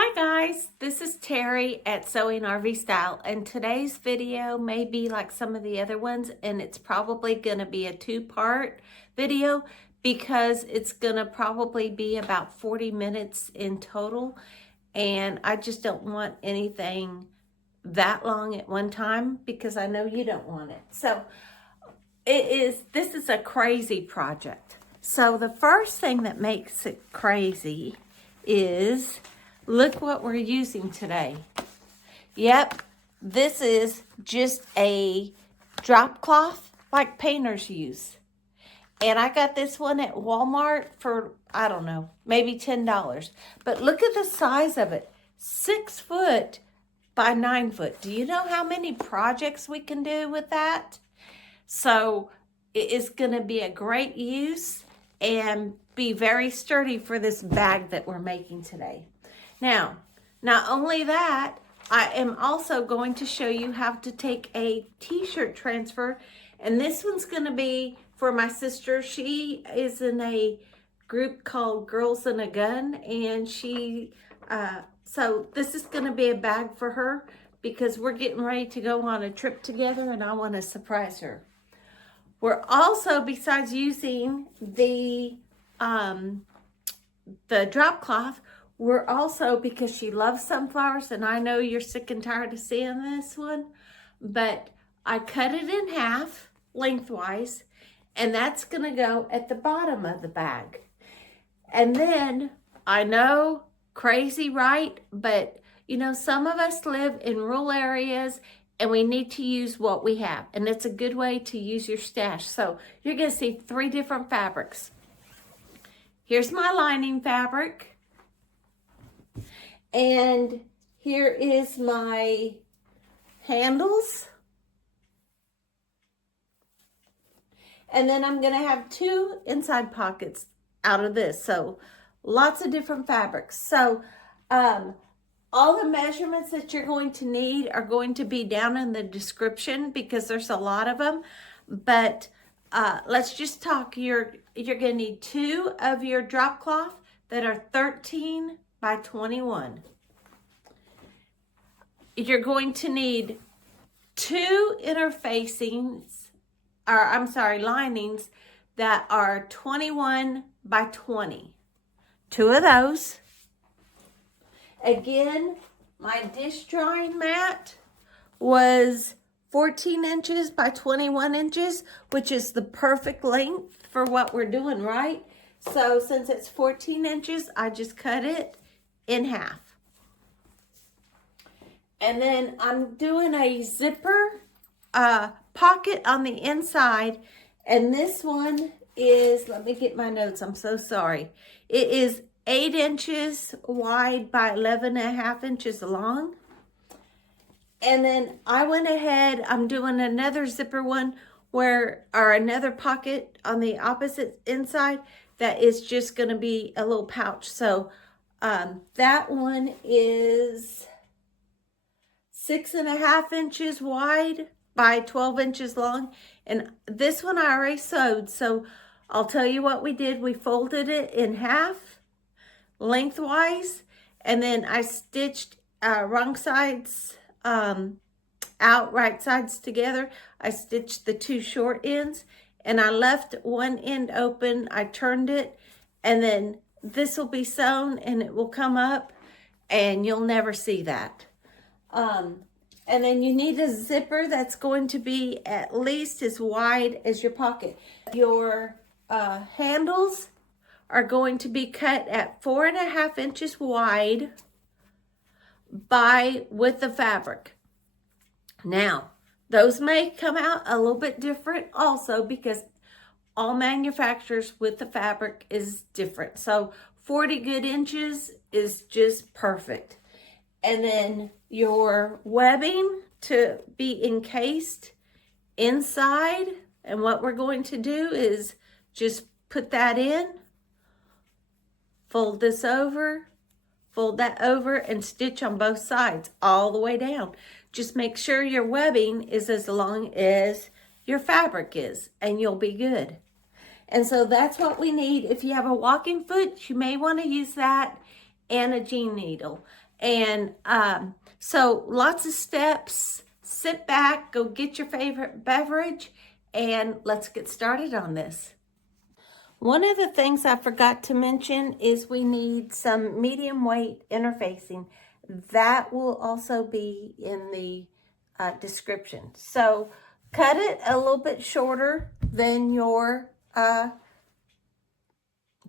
Hi guys, this is Terry at Sewing RV Style, and today's video may be like some of the other ones, and it's probably going to be a two-part video because it's going to probably be about 40 minutes in total, and I just don't want anything that long at one time because I know you don't want it. So this is a crazy project. So the first thing that makes it crazy is look what we're using today. Yep, this is just a drop cloth like painters use. And I got this one at Walmart for, I don't know, maybe $10. But look at the size of it. 6 foot by 9 foot. Do you know how many projects we can do with that? So it is going to be a great use and be very sturdy for this bag that we're making today. Now, not only that, I am also going to show you how to take a t-shirt transfer, and this one's going to be for my sister. She is in a group called Girls and a Gun, and so this is going to be a bag for her because we're getting ready to go on a trip together, and I want to surprise her. We're also, besides using the drop cloth, we're also, because she loves sunflowers, and I know you're sick and tired of seeing this one, but I cut it in half lengthwise, and that's going to go at the bottom of the bag. And then, I know, crazy, right? But, you know, some of us live in rural areas, and we need to use what we have. And it's a good way to use your stash. So, you're going to see 3 different fabrics. Here's my lining fabric. And here is my handles. And then I'm going to have 2 inside pockets out of this. So lots of different fabrics. So all the measurements that you're going to need are going to be down in the description because there's a lot of them. But let's just talk. You're going to need 2 of your drop cloth that are 13 by 21. You're going to need 2 linings that are 21 by 20. 2 of those. Again, my dish drying mat was 14 inches by 21 inches, which is the perfect length for what we're doing, right? So since it's 14 inches, I just cut it in half. And then I'm doing a zipper pocket on the inside. And this one is, let me get my notes, I'm so sorry. It is 8 inches wide by 11.5 inches long. And then I went ahead, I'm doing another zipper one or another pocket on the opposite inside that is just going to be a little pouch. So that one is 6.5 inches wide by 12 inches long. And this one I already sewed. So I'll tell you what we did. We folded it in half lengthwise. And then I stitched wrong sides out, right sides together. I stitched the 2 short ends. And I left one end open. I turned it. And then this will be sewn and it will come up. And you'll never see that. And then you need a zipper that's going to be at least as wide as your pocket. Your handles are going to be cut at 4.5 inches wide with the fabric. Now, those may come out a little bit different also because all manufacturers with the fabric is different. So 40 good inches is just perfect. And then your webbing to be encased inside. And what we're going to do is just put that in, fold this over, fold that over, and stitch on both sides all the way down. Just make sure your webbing is as long as your fabric is, and you'll be good. And so that's what we need. If you have a walking foot, you may want to use that and a jean needle. And so lots of steps. Sit back, go get your favorite beverage, and let's get started on this. One of the things I forgot to mention is we need some medium weight interfacing. That will also be in the description. So cut it a little bit shorter than your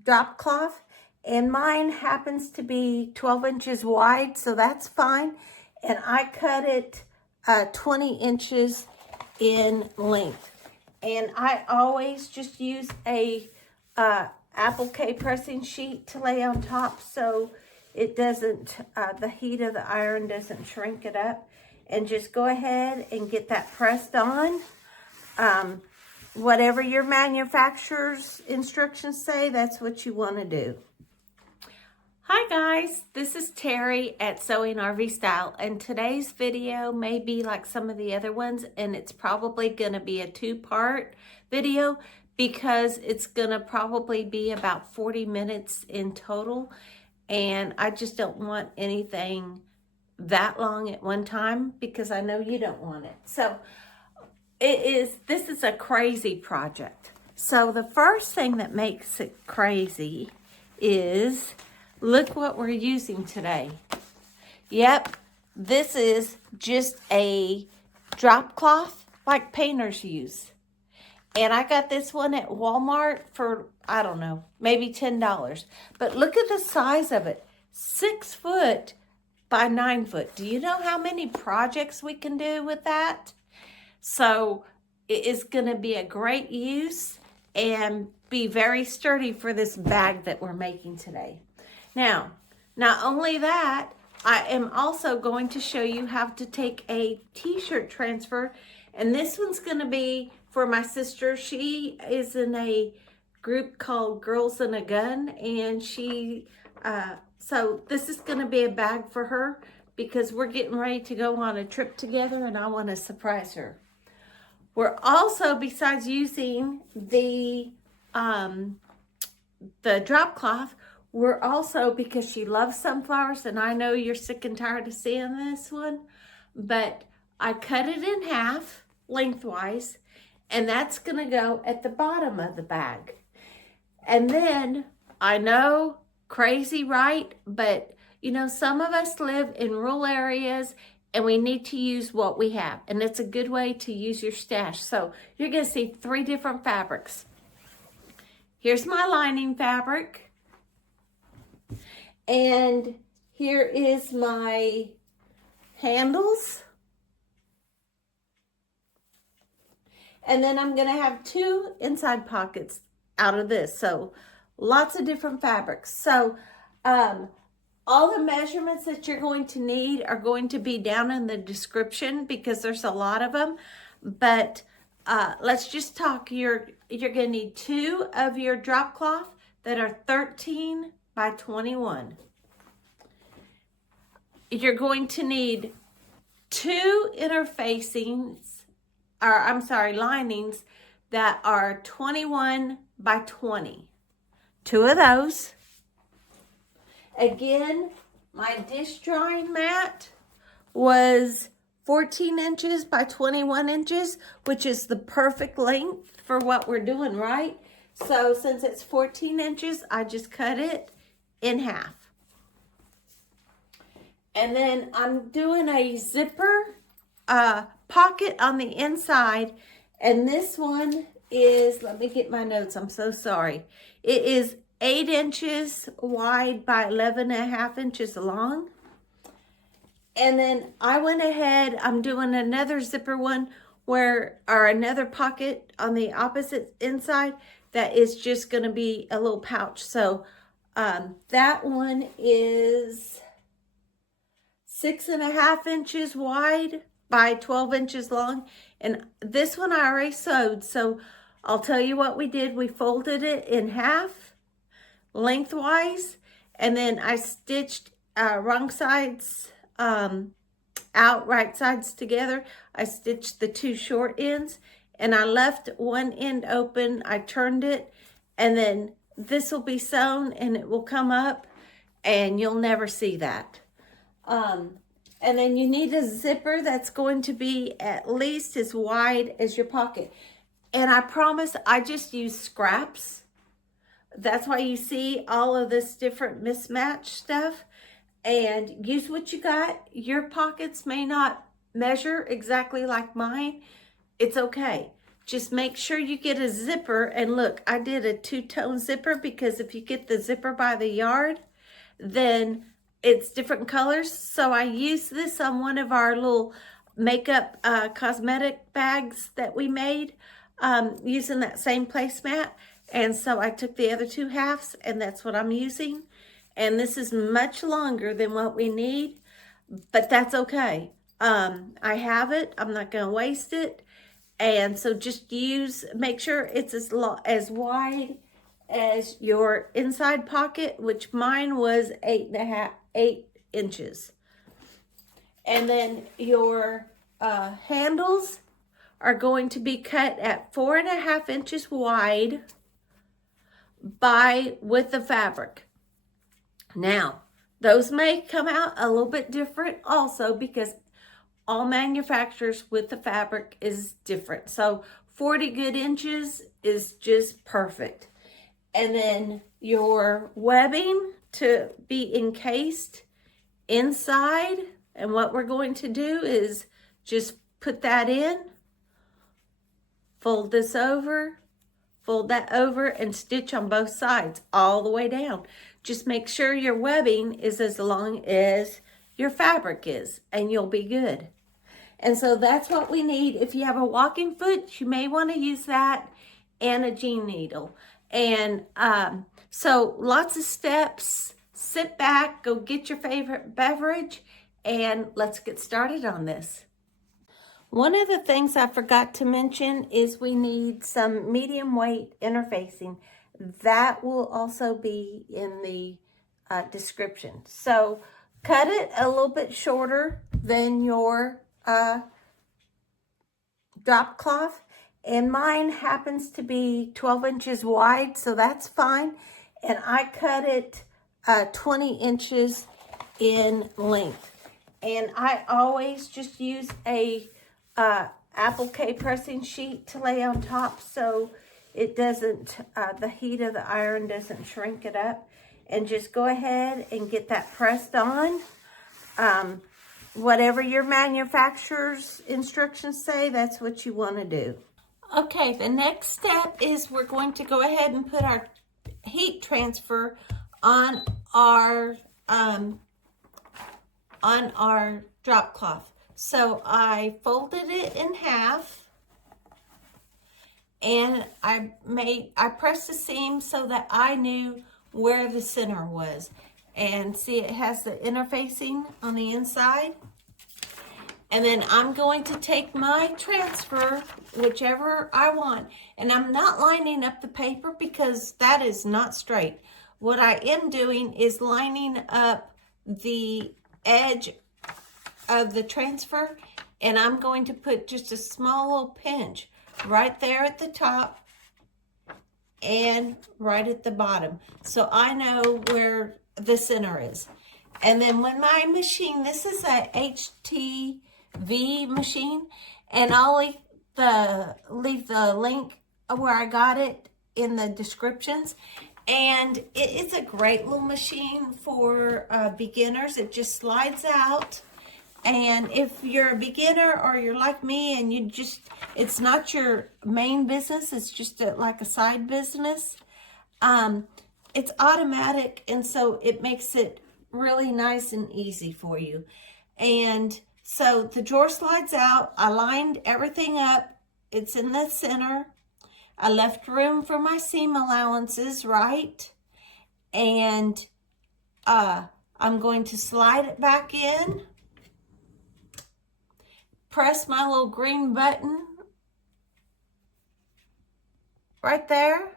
drop cloth, and mine happens to be 12 inches wide, so that's fine. And I cut it 20 inches in length. And I always just use a applique pressing sheet to lay on top so it doesn't, the heat of the iron doesn't shrink it up. And just go ahead and get that pressed on. Whatever your manufacturer's instructions say, that's what you want to do. Hi guys, this is Terry at Sewing RV Style, and today's video may be like some of the other ones, and it's probably going to be a two-part video because it's going to probably be about 40 minutes in total, and I just don't want anything that long at one time because I know you don't want it. So this is a crazy project. So the first thing that makes it crazy is look what we're using today. Yep, this is just a drop cloth like painters use. And I got this one at Walmart for, I don't know, maybe $10. But look at the size of it. 6 foot by 9 foot. Do you know how many projects we can do with that? So it is going to be a great use and be very sturdy for this bag that we're making today. Now, not only that, I am also going to show you how to take a t-shirt transfer, and this one's going to be for my sister. She is in a group called Girls and a Gun, and so this is going to be a bag for her because we're getting ready to go on a trip together and I want to surprise her. We're also, besides using the drop cloth, we're also, because she loves sunflowers, and I know you're sick and tired of seeing this one, but I cut it in half lengthwise, and that's going to go at the bottom of the bag. And then, I know, crazy, right? But, you know, some of us live in rural areas, and we need to use what we have. And it's a good way to use your stash. So you're going to see 3 different fabrics. Here's my lining fabric. And here is my handles. And then I'm going to have 2 inside pockets out of this. So lots of different fabrics. So all the measurements that you're going to need are going to be down in the description because there's a lot of them. But let's just talk. You're going to need 2 of your drop cloth that are 13 by 21. You're going to need 2 interfacings, or I'm sorry, linings that are 21 by 20. 2 of those. Again, my dish drying mat was 14 inches by 21 inches, which is the perfect length for what we're doing, right? So since it's 14 inches, I just cut it in half. And then I'm doing a zipper pocket on the inside. And this one is, let me get my notes, I'm so sorry. It is 8 inches wide by 11.5 inches long. And then I went ahead, I'm doing another zipper one or another pocket on the opposite inside that is just going to be a little pouch. So that one is 6.5 inches wide by 12 inches long. And this one I already sewed. So I'll tell you what we did. We folded it in half lengthwise, and then I stitched wrong sides out, right sides together. I stitched the 2 short ends, and I left one end open. I turned it, and then this will be sewn and it will come up and you'll never see that. And then you need a zipper that's going to be at least as wide as your pocket. And I promise I just use scraps. That's why you see all of this different mismatched stuff. And use what you got. Your pockets may not measure exactly like mine. It's okay. Just make sure you get a zipper. And look, I did a two-tone zipper because if you get the zipper by the yard, then it's different colors. So I used this on one of our little makeup cosmetic bags that we made using that same placemat. And so I took the other two halves and that's what I'm using. And this is much longer than what we need, but that's okay. I have it. I'm not going to waste it. And so just make sure it's as wide as your inside pocket, which mine was 8 inches. And then your handles are going to be cut at 4.5 inches wide with the fabric. Now, those may come out a little bit different also because all manufacturers with the fabric is different. So 40 good inches is just perfect. And then your webbing to be encased inside. And what we're going to do is just put that in, fold this over, fold that over, and stitch on both sides all the way down. Just make sure your webbing is as long as your fabric is, and you'll be good. And so that's what we need. If you have a walking foot, you may want to use that and a jean needle. And so lots of steps. Sit back, go get your favorite beverage, and let's get started on this. One of the things I forgot to mention is we need some medium weight interfacing. That will also be in the description. So cut it a little bit shorter than your drop cloth. And mine happens to be 12 inches wide, so that's fine. And I cut it 20 inches in length. And I always just use a applique pressing sheet to lay on top so it doesn't, the heat of the iron doesn't shrink it up. And just go ahead and get that pressed on. Whatever your manufacturer's instructions say, that's what you want to do. Okay, the next step is we're going to go ahead and put our heat transfer on our drop cloth. So I folded it in half and I pressed the seam so that I knew where the center was. And see, it has the interfacing on the inside. And then I'm going to take my transfer, whichever I want, and I'm not lining up the paper because that is not straight. What I am doing is lining up the edge of the transfer, and I'm going to put just a small little pinch right there at the top and right at the bottom, so I know where the center is. And then when my machine, this is a HTV machine, and I'll leave the link where I got it in the descriptions. And it's a great little machine for beginners. It just slides out. And if you're a beginner or you're like me and it's not your main business, it's just like a side business, it's automatic, and so it makes it really nice and easy for you. And so the drawer slides out. I lined everything up. It's in the center. I left room for my seam allowances, right? And I'm going to slide it back in. Press my little green button right there.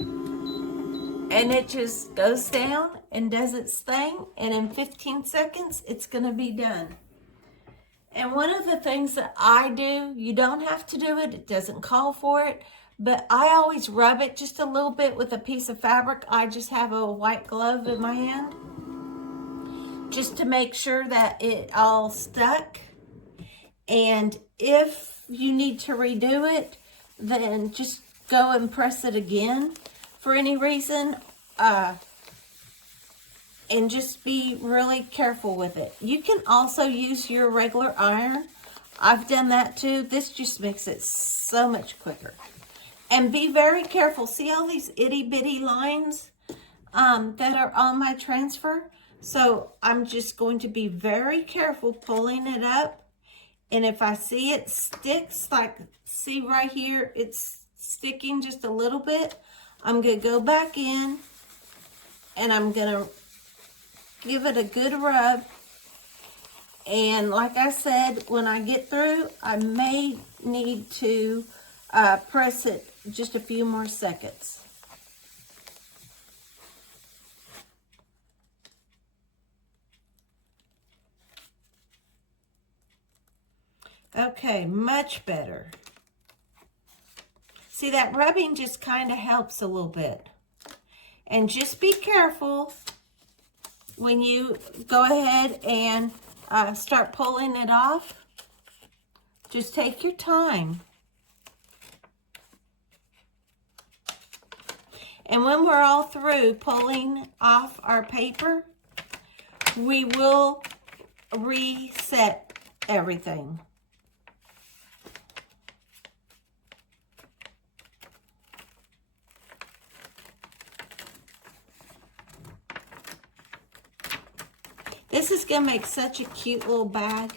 And it just goes down and does its thing. And in 15 seconds, it's going to be done. And one of the things that I do, you don't have to do it. It doesn't call for it. But I always rub it just a little bit with a piece of fabric. I just have a white glove in my hand. just to make sure that it all stuck. And if you need to redo it, then just go and press it again for any reason. And just be really careful with it. You can also use your regular iron. I've done that too. This just makes it so much quicker. And be very careful. See all these itty bitty lines that are on my transfer? So I'm just going to be very careful pulling it up. And if I see it sticks, like see right here, it's sticking just a little bit, I'm going to go back in and I'm going to give it a good rub. And like I said, when I get through, I may need to press it just a few more seconds. Okay, much better. See, that rubbing just kind of helps a little bit. And just be careful when you go ahead and start pulling it off. Just take your time. And when we're all through pulling off our paper, we will reset everything. This is going to make such a cute little bag.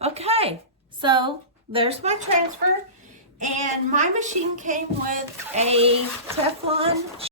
Okay, so there's my transfer. And my machine came with a Teflon